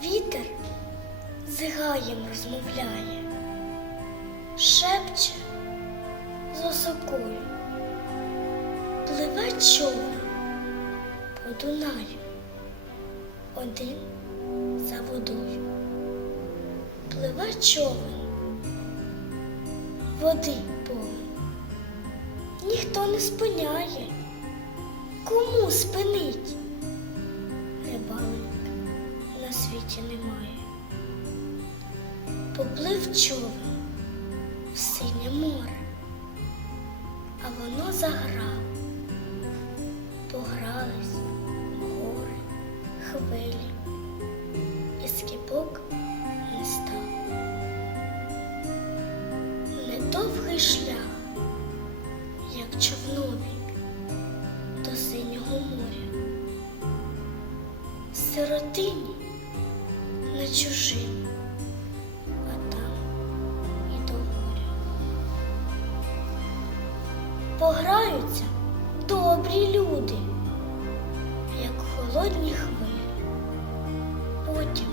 Вітер з гаєм розмовляє, шепче з осокою, пливе човен по Дунаю, один за водою. Пливе човен, води повен. Ніхто не спиняє, на світі немає. Поплив човен в синє море, а воно заграв. Погрались гори, хвилі, і скіпок не став. Недовгий шлях, як човнові, до синього моря. Сиротині чужим, а там і до горя. Пограються добрі люди, як холодні хвилі. Потім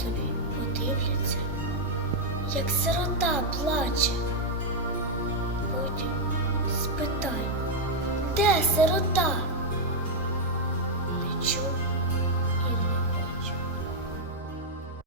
собі подивляться, як сирота плаче. Потім спитай, де сирота?